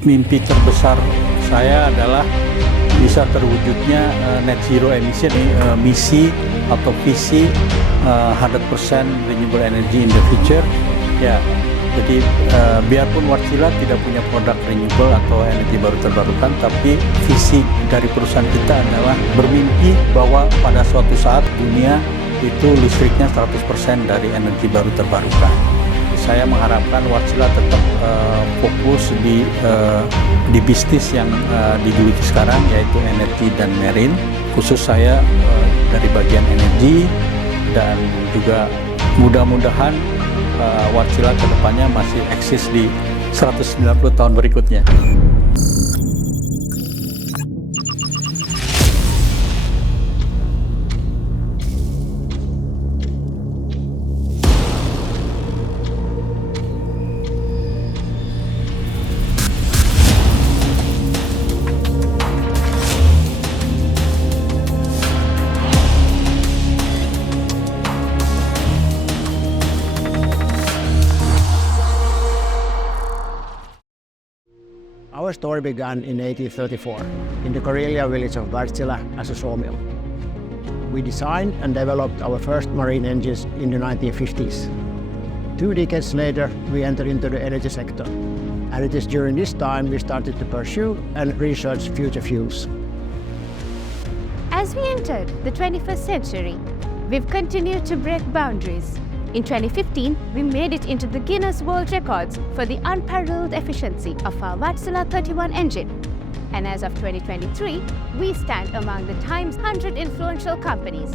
mimpi terbesar saya adalah bisa terwujudnya net zero emission, misi atau visi 100% renewable energy in the future. Ya, jadi biarpun Wärtsilä tidak punya produk renewable atau energi baru terbarukan, tapi visi dari perusahaan kita adalah bermimpi bahwa pada suatu saat dunia itu listriknya 100% dari energi baru terbarukan. Saya mengharapkan Wärtsilä tetap fokus di bisnis yang digeluti sekarang, yaitu energi dan marine. Khusus saya dari bagian energi, dan juga mudah-mudahan Wärtsilä kedepannya masih eksis di 190 tahun berikutnya. Our story began in 1834 in the Karelia village of Wärtsilä as a sawmill. We designed and developed our first marine engines in the 1950s. 2 decades later, we entered into the energy sector. And it is during this time we started to pursue and research future fuels. As we entered the 21st century, we've continued to break boundaries. In 2015, we made it into the Guinness World Records for the unparalleled efficiency of our Wärtsilä 31 engine. And as of 2023, we stand among the Time's 100 influential companies.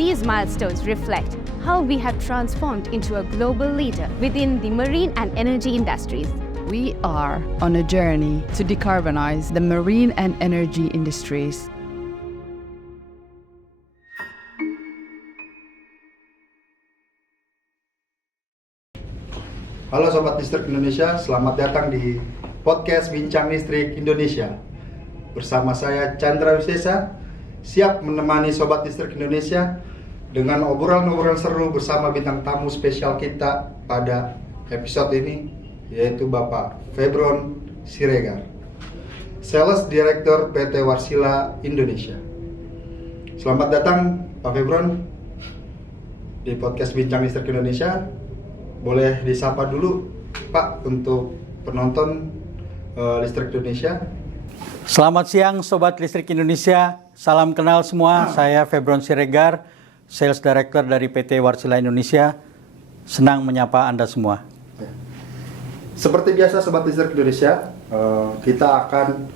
These milestones reflect how we have transformed into a global leader within the marine and energy industries. We are on a journey to decarbonize the marine and energy industries. Halo Sobat Listrik Indonesia, selamat datang di podcast Bincang Listrik Indonesia. Bersama saya Chandra Wisesa, siap menemani Sobat Listrik Indonesia dengan obrolan-obrolan seru bersama bintang tamu spesial kita pada episode ini, yaitu Bapak Febron Siregar, Sales Director PT Wärtsilä Indonesia. Selamat datang Pak Febron di podcast Bincang Listrik Indonesia. Boleh disapa dulu Pak untuk penonton Listrik Indonesia. Selamat siang Sobat Listrik Indonesia, salam kenal semua. Saya Febron Siregar, Sales Director dari PT Wärtsilä Indonesia. Senang menyapa Anda semua. Seperti biasa Sobat Listrik Indonesia, kita akan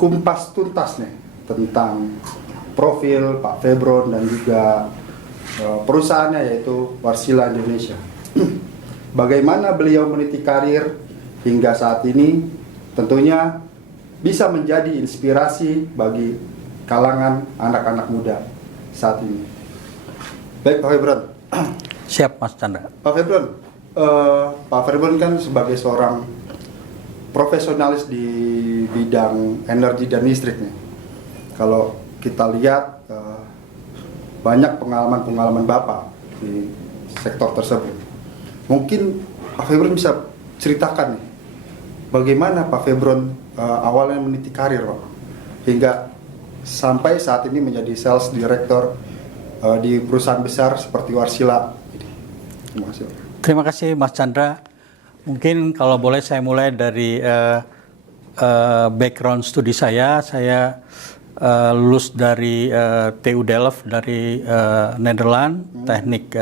kumpas tuntas nih tentang profil Pak Febron dan juga perusahaannya, yaitu Wärtsilä Indonesia. Bagaimana beliau meniti karir hingga saat ini, tentunya bisa menjadi inspirasi bagi kalangan anak-anak muda saat ini. Baik Pak Febron. Siap Mas Chandra. Pak Febron, Pak Febron kan sebagai seorang profesionalis di bidang energi dan listrik nih. Kalau kita lihat banyak pengalaman Bapak di sektor tersebut. Mungkin Pak Febron bisa ceritakan nih, bagaimana Pak Febron awalnya meniti karir Pak, hingga sampai saat ini menjadi Sales Director di perusahaan besar seperti Wärtsilä. Terima kasih. Terima kasih Mas Chandra. Mungkin kalau boleh saya mulai dari background studi saya. Saya lulus dari TU Delft dari Nederland, teknik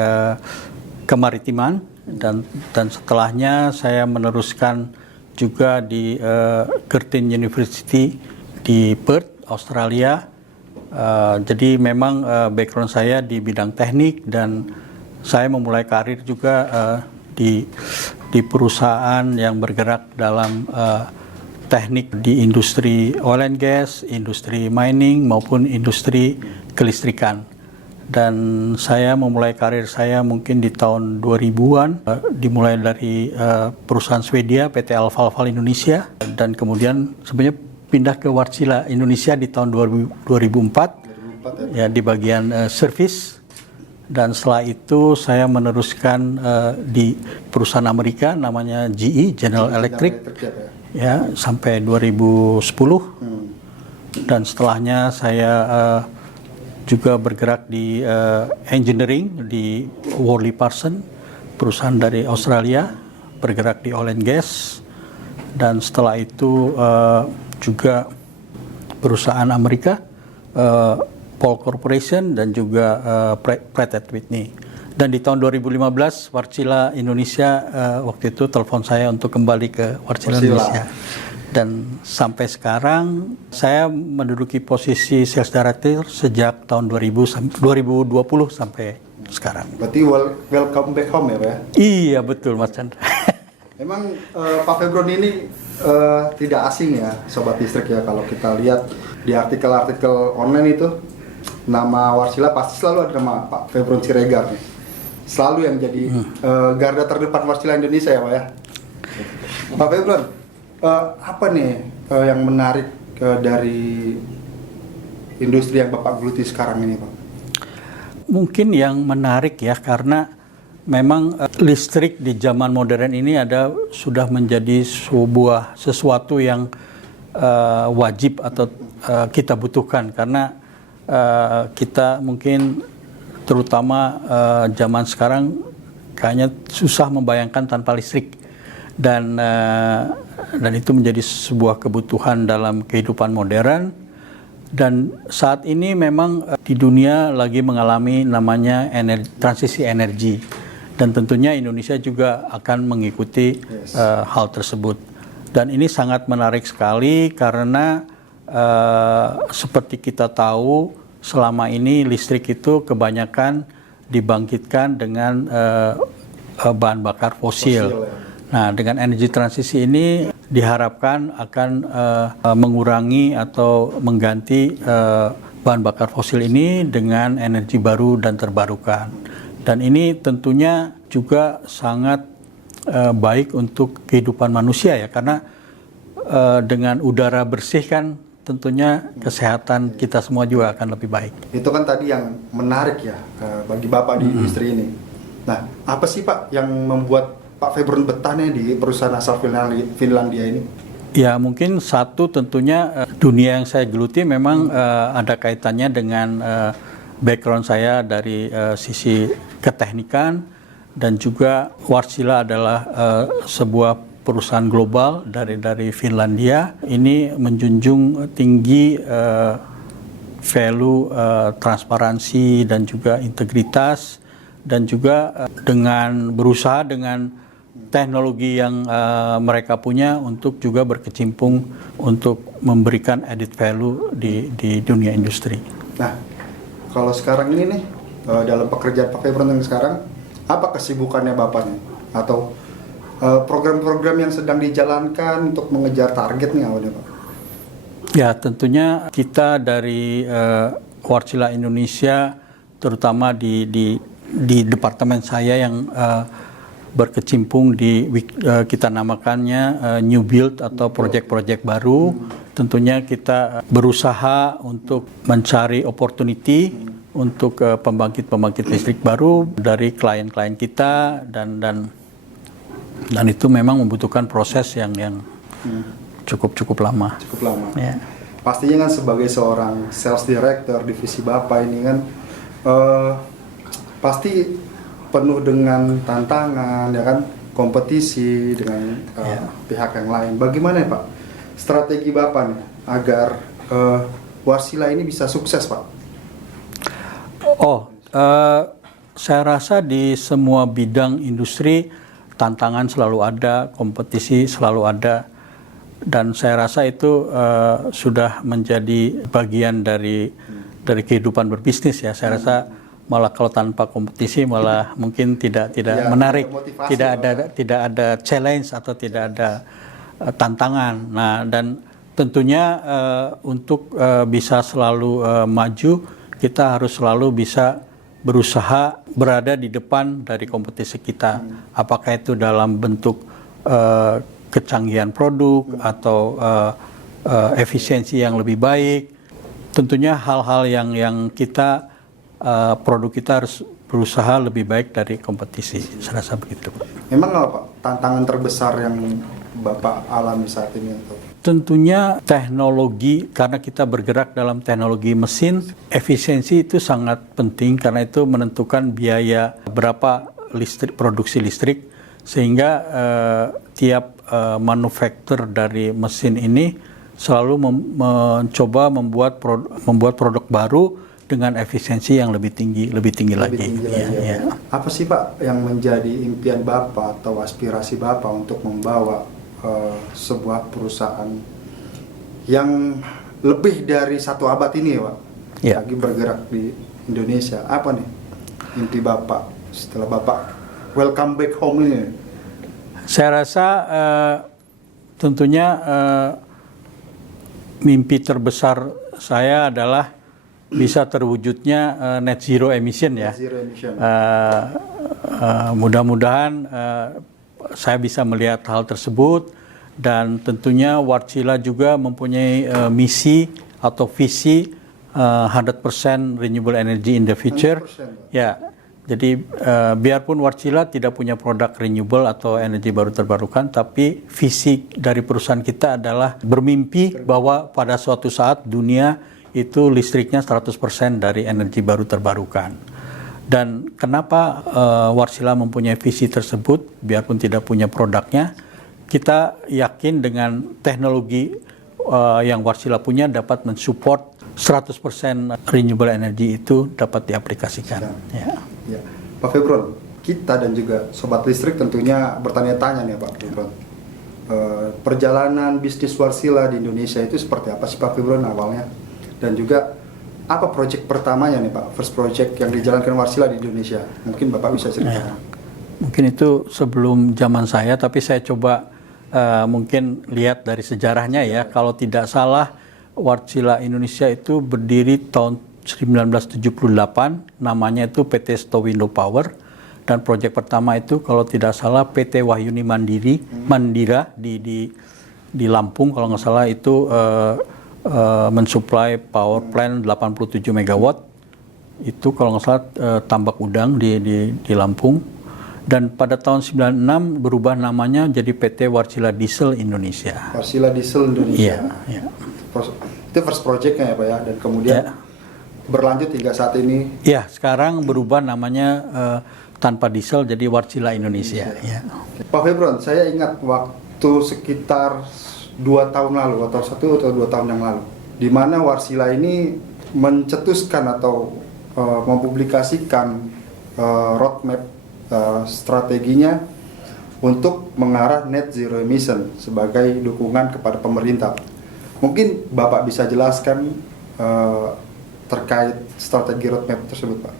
kemaritiman, dan setelahnya saya meneruskan juga di Curtin University di Perth, Australia. Jadi memang background saya di bidang teknik, dan saya memulai karir juga di perusahaan yang bergerak dalam teknik di industri oil and gas, industri mining maupun industri kelistrikan. Dan saya memulai karir saya mungkin di tahun 2000-an, dimulai dari perusahaan Swedia PT Alfa Laval Indonesia, dan kemudian sebenarnya pindah ke Wärtsilä Indonesia di tahun 2004 ya, di bagian service. dan setelah itu saya meneruskan di perusahaan Amerika namanya GE, General Electric, ya sampai 2010. Dan setelahnya saya juga bergerak di engineering di Worley Parsons, perusahaan dari Australia, bergerak di oil and gas. Dan setelah itu juga perusahaan Amerika, Paul Corporation, dan juga Pratt & Whitney. Dan di tahun 2015 Wärtsilä Indonesia waktu itu telepon saya untuk kembali ke Wärtsilä Indonesia. Dan sampai sekarang saya menduduki posisi Sales Director sejak tahun 2020 sampai sekarang. Berarti welcome back home ya Pak ya? Iya betul Mas Chandra. Memang Pak Febron ini tidak asing ya Sobat Listrik ya, kalau kita lihat di artikel-artikel online itu nama Wärtsilä pasti selalu ada nama Pak Febron Siregar nih. Selalu yang jadi garda terdepan Wärtsilä Indonesia ya Pak ya. Pak Febron, apa nih yang menarik dari industri yang Bapak geluti sekarang ini Pak? Mungkin yang menarik ya karena memang listrik di zaman modern ini sudah menjadi sesuatu yang wajib atau kita butuhkan karena kita mungkin terutama zaman sekarang kayaknya susah membayangkan tanpa listrik dan itu menjadi sebuah kebutuhan dalam kehidupan modern. Dan saat ini memang di dunia lagi mengalami namanya transisi energi dan tentunya Indonesia juga akan mengikuti hal tersebut. Dan ini sangat menarik sekali karena seperti kita tahu selama ini listrik itu kebanyakan dibangkitkan dengan bahan bakar fosil. Nah, dengan energi transisi ini diharapkan akan mengurangi atau mengganti bahan bakar fosil ini dengan energi baru dan terbarukan. Dan ini tentunya juga sangat baik untuk kehidupan manusia ya, karena dengan udara bersih kan tentunya kesehatan kita semua juga akan lebih baik. Itu kan tadi yang menarik ya bagi Bapak di industri ini. Nah, apa sih Pak yang membuat Pak Febron betah nih di perusahaan asal Finlandia ini? Ya mungkin satu tentunya dunia yang saya geluti memang ada kaitannya dengan background saya dari sisi keteknikan dan juga Wärtsilä adalah sebuah perusahaan global dari Finlandia. Ini menjunjung tinggi value transparansi dan juga integritas dan juga dengan berusaha dengan teknologi yang mereka punya untuk juga berkecimpung untuk memberikan added value di dunia industri. Nah, kalau sekarang ini nih dalam pekerjaan Pak Febron yang sekarang, apa kesibukannya Bapak nih? Atau program-program yang sedang dijalankan untuk mengejar target nih awalnya Pak? Ya tentunya kita dari Wärtsilä Indonesia terutama di departemen saya yang berkecimpung di kita namakannya new build atau proyek-proyek baru. Tentunya kita berusaha untuk mencari opportunity untuk pembangkit listrik baru dari klien-klien kita dan itu memang membutuhkan proses yang cukup lama. Cukup lama. Ya. Pastinya kan sebagai seorang sales director divisi Bapak ini kan pasti penuh dengan tantangan, ya kan, kompetisi dengan pihak yang lain. Bagaimana ya Pak strategi Bapak nih agar Wärtsilä ini bisa sukses Pak? Saya rasa di semua bidang industri tantangan selalu ada, kompetisi selalu ada, dan saya rasa itu sudah menjadi bagian dari kehidupan berbisnis ya. Saya rasa malah kalau tanpa kompetisi malah mungkin tidak menarik, tidak ada challenge atau tidak ada tantangan. Nah, dan tentunya untuk bisa selalu maju, kita harus selalu bisa berusaha berada di depan dari kompetisi kita. Apakah itu dalam bentuk kecanggihan produk atau efisiensi yang lebih baik. Tentunya hal-hal yang kita produk kita harus berusaha lebih baik dari kompetisi. Saya rasa begitu, Pak. Memang apa Pak tantangan terbesar yang Bapak alami saat ini? Tentunya teknologi, karena kita bergerak dalam teknologi mesin, efisiensi itu sangat penting karena itu menentukan biaya berapa produksi listrik, sehingga tiap manufaktur dari mesin ini selalu mencoba membuat produk baru dengan efisiensi yang lebih tinggi lagi. Ya. Apa sih Pak yang menjadi impian Bapak atau aspirasi Bapak untuk membawa sebuah perusahaan yang lebih dari 1 abad ini ya Pak, lagi bergerak di Indonesia? Apa nih mimpi Bapak setelah Bapak welcome back home ini? Saya rasa tentunya mimpi terbesar saya adalah bisa terwujudnya net zero emission ya. Net zero emission. Mudah-mudahan saya bisa melihat hal tersebut, dan tentunya Wärtsilä juga mempunyai misi atau visi 100% renewable energy in the future. 100%. Ya, jadi biarpun Wärtsilä tidak punya produk renewable atau energi baru terbarukan, tapi visi dari perusahaan kita adalah bermimpi bahwa pada suatu saat dunia itu listriknya 100% dari energi baru terbarukan. Dan kenapa Wärtsilä mempunyai visi tersebut, biarpun tidak punya produknya, kita yakin dengan teknologi yang Wärtsilä punya dapat mensupport 100% renewable energy itu dapat diaplikasikan. Ya. Pak Febron, kita dan juga Sobat Listrik tentunya bertanya-tanya nih Pak Febron. Perjalanan bisnis Wärtsilä di Indonesia itu seperti apa sih Pak Febron awalnya? Dan juga apa proyek pertamanya nih Pak, first project yang dijalankan Wärtsilä di Indonesia? Mungkin Bapak bisa ceritakan. Mungkin itu sebelum zaman saya, tapi saya coba mungkin lihat dari sejarahnya ya. Kalau tidak salah, Wärtsilä Indonesia itu berdiri tahun 1978, namanya itu PT Stowindo Power, dan proyek pertama itu kalau tidak salah PT Wahyuni Mandira di Lampung kalau nggak salah itu mensuplai power plant 87 megawatt itu kalau nggak salah tambak udang di Lampung, dan pada tahun 96 berubah namanya jadi PT Wärtsilä Diesel Indonesia. Wärtsilä Diesel Indonesia. Iya. Itu first project-nya ya Pak ya, dan kemudian berlanjut hingga saat ini. Ya, sekarang berubah namanya tanpa diesel jadi Wärtsilä Indonesia. Ya. Pak Febron, saya ingat waktu sekitar 2 tahun lalu atau 1 atau 2 tahun yang lalu, di mana Wärtsilä ini mencetuskan atau mempublikasikan roadmap strateginya untuk mengarah net zero emission sebagai dukungan kepada pemerintah. Mungkin Bapak bisa jelaskan terkait strategi roadmap tersebut, Pak.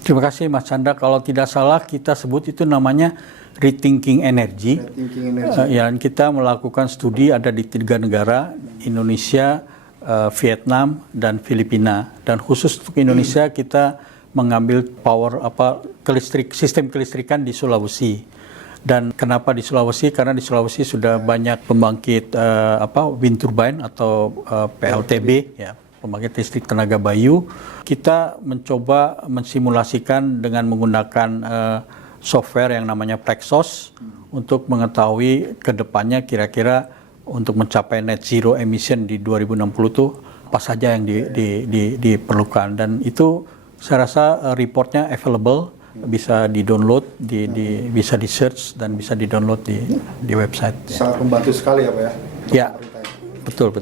Terima kasih Mas Chandra. Kalau tidak salah kita sebut itu namanya Rethinking Energy. Rethinking Energy. Dan kita melakukan studi ada di 3 negara, Indonesia, Vietnam, dan Filipina. Dan khusus untuk Indonesia kita mengambil sistem kelistrikan di Sulawesi. Dan kenapa di Sulawesi? Karena di Sulawesi sudah banyak pembangkit wind turbine atau PLTB ya. Pembangkit listrik tenaga bayu. Kita mencoba mensimulasikan dengan menggunakan software yang namanya Plexos untuk mengetahui ke depannya kira-kira untuk mencapai net zero emission di 2060 itu apa saja yang diperlukan. Dan itu saya rasa reportnya available, bisa di-download, bisa di-search dan bisa di-download di website. Sangat membantu sekali ya Pak ya? Ya, betul.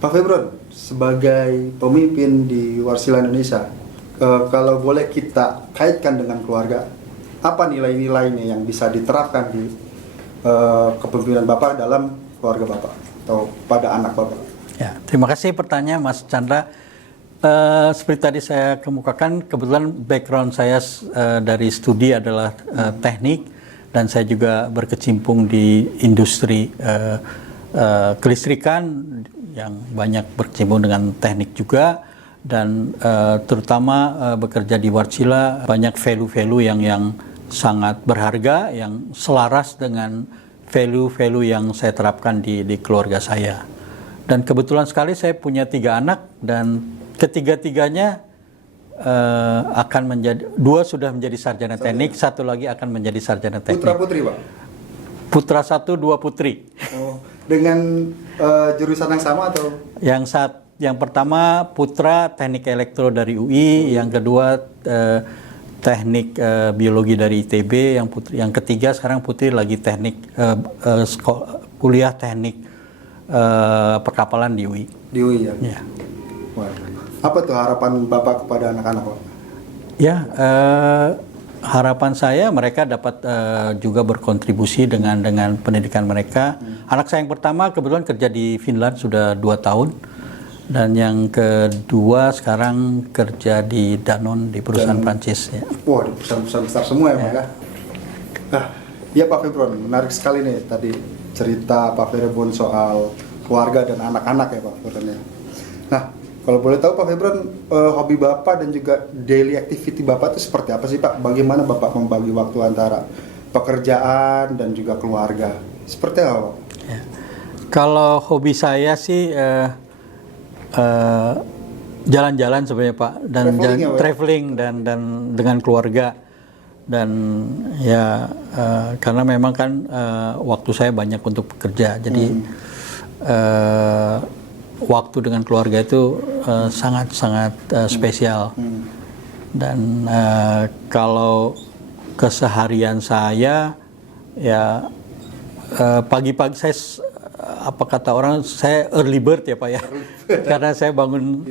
Pak Febron, sebagai pemimpin di Wärtsilä Indonesia, kalau boleh kita kaitkan dengan keluarga, apa nilai-nilainya yang bisa diterapkan di kepemimpinan Bapak dalam keluarga Bapak atau pada anak Bapak? Ya, terima kasih pertanyaan Mas Chandra. Seperti tadi saya kemukakan, kebetulan background saya dari studi adalah teknik, dan saya juga berkecimpung di industri kelistrikan yang banyak berkecimpung dengan teknik juga, dan terutama bekerja di Wärtsilä banyak value-value yang sangat berharga, yang selaras dengan value-value yang saya terapkan di keluarga saya. Dan kebetulan sekali saya punya 3 anak, dan ketiga-tiganya akan menjadi, 2 sudah menjadi sarjana teknik, 1 lagi akan menjadi sarjana teknik. Putra putri Pak? Putra 1, 2 putri. Oh, dengan jurusan yang sama atau? Yang pertama putra teknik elektro dari UI, yang kedua teknik biologi dari ITB, yang ketiga sekarang putri lagi teknik kuliah teknik perkapalan di UI. Di UI ya. Ya. Wah. Apa tuh harapan Bapak kepada anak-anak Pak? Ya, harapan saya mereka dapat juga berkontribusi dengan pendidikan mereka. Anak saya yang pertama kebetulan kerja di Finland sudah 2 tahun. Dan yang kedua sekarang kerja di Danone di perusahaan Prancis. Ya. Wah, di perusahaan-perusahaan besar semua ya Pak ya? Nah, ya Pak Febron, menarik sekali nih tadi cerita Pak Febron soal keluarga dan anak-anak ya Pak Febron ya. Nah, kalau boleh tahu Pak Febron, hobi Bapak dan juga daily activity Bapak itu seperti apa sih Pak? Bagaimana Bapak membagi waktu antara pekerjaan dan juga keluarga? Seperti apa Pak? Ya. Kalau hobi saya sih jalan-jalan sebenarnya Pak, dan traveling dan dengan keluarga, dan ya karena memang kan waktu saya banyak untuk bekerja, jadi waktu dengan keluarga itu sangat spesial. Dan kalau keseharian saya ya pagi-pagi saya, apa kata orang, saya early bird ya Pak ya. Karena saya bangun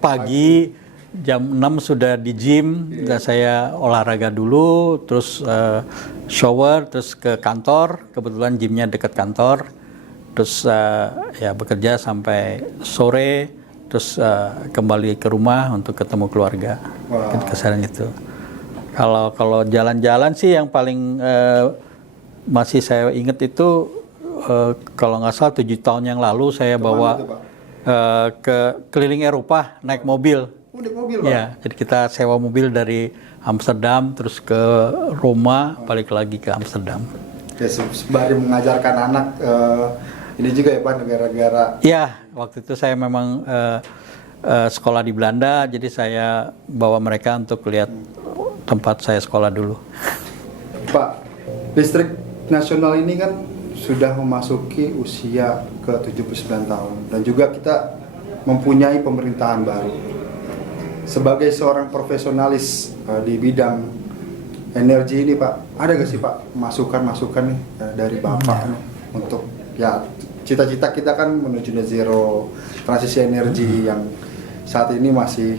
pagi jam 6 sudah di gym, dan saya olahraga dulu, terus shower, terus ke kantor, kebetulan gymnya dekat kantor, terus ya bekerja sampai sore, terus kembali ke rumah untuk ketemu keluarga. Keseharian itu. Kalau jalan-jalan sih yang paling masih saya ingat itu, kalau nggak salah 7 tahun yang lalu saya bawa ke keliling Eropa naik mobil. Naik mobil Pak? Ya, jadi kita sewa mobil dari Amsterdam terus ke Roma, balik lagi ke Amsterdam. Ya, sembari mengajarkan anak ini juga ya Pak, negara-negara. Ya, waktu itu saya memang sekolah di Belanda, jadi saya bawa mereka untuk lihat tempat saya sekolah dulu. Pak, listrik nasional ini kan sudah memasuki usia ke 79 tahun, dan juga kita mempunyai pemerintahan baru. Sebagai seorang profesionalis di bidang energi ini Pak, ada gak sih Pak masukan-masukan nih dari Bapak nih, untuk ya cita-cita kita kan menuju net zero, transisi energi yang saat ini masih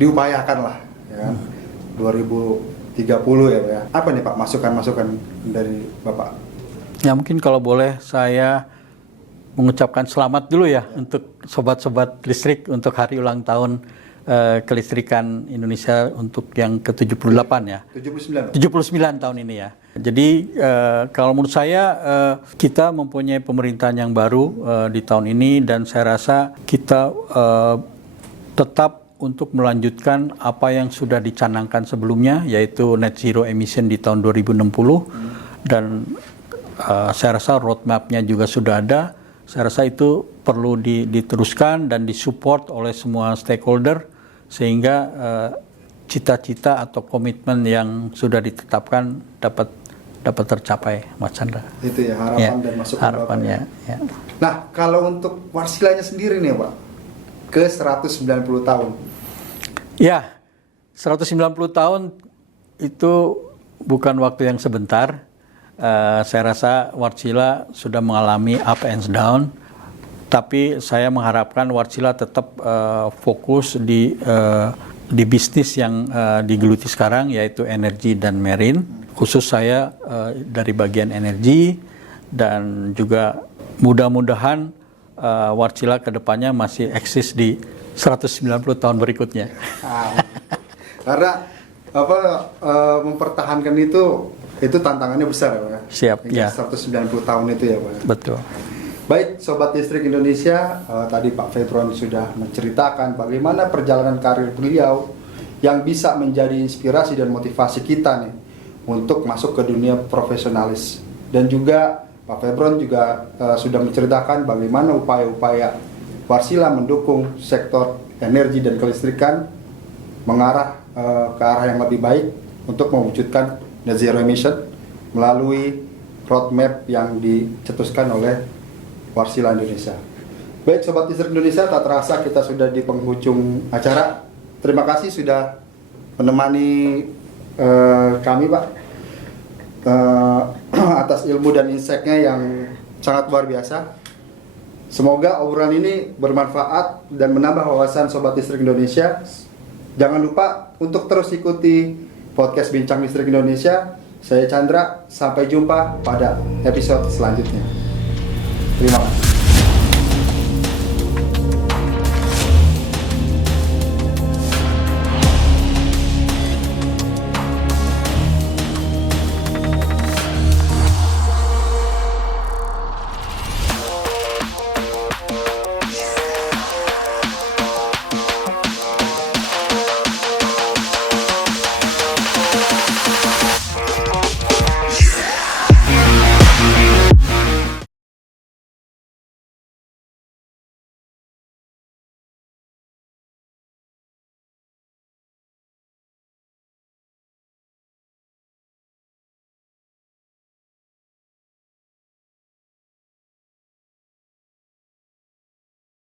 diupayakan lah ya kan, 2030 ya Pak ya. Apa nih Pak masukan-masukan dari Bapak? Ya mungkin kalau boleh saya mengucapkan selamat dulu ya untuk sobat-sobat listrik untuk hari ulang tahun kelistrikan Indonesia untuk yang ke-78 ya. 79 tahun ini ya. Jadi kalau menurut saya kita mempunyai pemerintahan yang baru di tahun ini, dan saya rasa kita tetap untuk melanjutkan apa yang sudah dicanangkan sebelumnya, yaitu net zero emission di tahun 2060, dan saya rasa roadmap-nya juga sudah ada. Saya rasa itu perlu diteruskan dan disupport oleh semua stakeholder, sehingga cita-cita atau komitmen yang sudah ditetapkan dapat tercapai, Mas Chandra. Itu ya harapan dan masukan harapannya. Ya. Nah, kalau untuk Warsilanya sendiri nih Pak, ke 190 tahun. Ya, 190 tahun itu bukan waktu yang sebentar. Saya rasa Wärtsilä sudah mengalami up and down, tapi saya mengharapkan Wärtsilä tetap fokus di bisnis yang digeluti sekarang, yaitu energi dan marine. Khusus saya dari bagian energi, dan juga mudah-mudahan Wärtsilä kedepannya masih eksis di 190 tahun berikutnya. Karena mempertahankan itu tantangannya besar ya Pak. Siap, ya. 190 tahun itu ya Pak. Betul. Baik, Sobat Listrik Indonesia, tadi Pak Febron sudah menceritakan bagaimana perjalanan karir beliau yang bisa menjadi inspirasi dan motivasi kita nih untuk masuk ke dunia profesionalis. Dan juga Pak Febron juga sudah menceritakan bagaimana upaya-upaya Wärtsilä mendukung sektor energi dan kelistrikan mengarah ke arah yang lebih baik untuk mewujudkan net zero emission melalui roadmap yang dicetuskan oleh Wärtsilä Indonesia. Baik Sobat Listrik Indonesia, tak terasa kita sudah di penghujung acara. Terima kasih sudah menemani kami Pak atas ilmu dan insight-nya yang sangat luar biasa. Semoga obrolan ini bermanfaat dan menambah wawasan Sobat Listrik Indonesia. Jangan lupa untuk terus ikuti podcast Bincang Listrik Indonesia. Saya Chandra, sampai jumpa pada episode selanjutnya. Terima kasih.